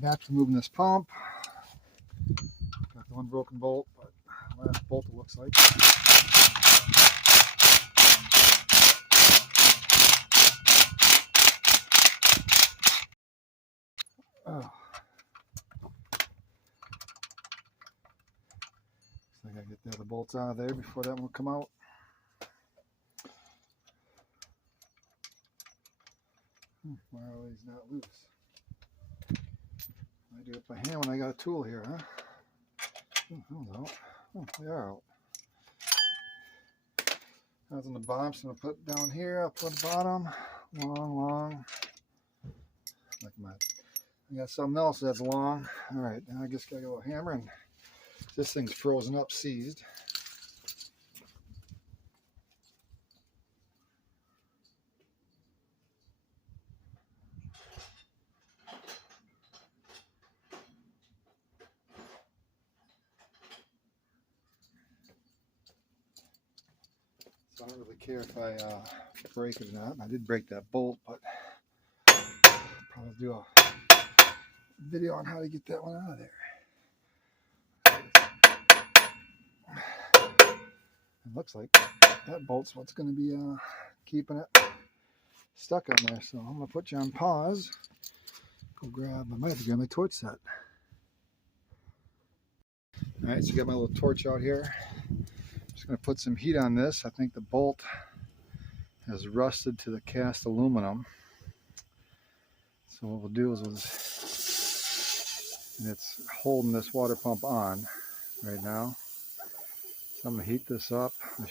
Back to moving this pump. Got the one broken bolt, but last bolt it looks like. Oh. So I gotta get the other bolts out of there before that one will come out. Why are these not loose? I do it by hand when I got a tool here, huh? Oh, out. Oh, they are out. That's on the bottom, so I'm gonna put it down here. I'll put the bottom long. Like I got something else that's long. All right, now I just gotta go with a hammer, and this thing's frozen up, seized. So I don't really care if I break it or not. I did break that bolt, but probably do a video on how to get that one out of there. It looks like that bolt's what's going to be keeping it stuck on there. So I'm going to put you on pause. Go grab, I might have to grab my torch set. All right, so I got my little torch out here. Just going to put some heat on this. I think the bolt has rusted to the cast aluminum. So what we'll do is and it's holding this water pump on right now. So I'm going to heat this up. I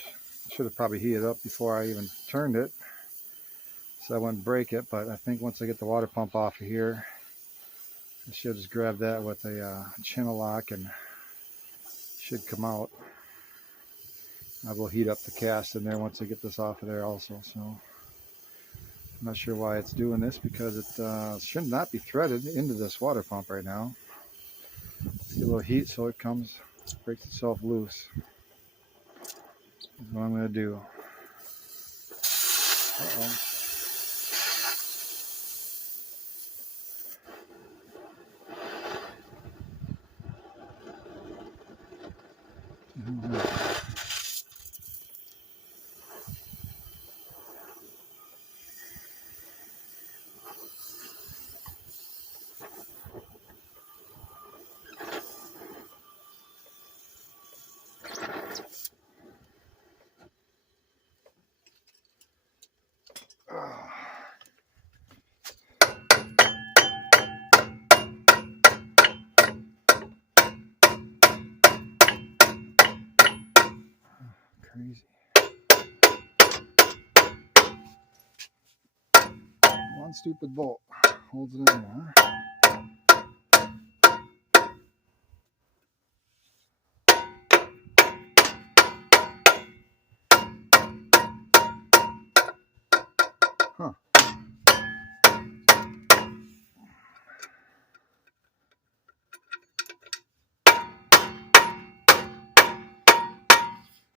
should have probably heated it up before I even turned it, so I wouldn't break it. But I think once I get the water pump off of here, I should just grab that with a channel lock and should come out. I will heat up the cast in there once I get this off of there also. So I'm not sure why it's doing this, because it should not be threaded into this water pump right now. Let's get a little heat so it breaks itself loose. That's what I'm going to do. Uh-oh. Crazy. One stupid bolt holds it in there, huh?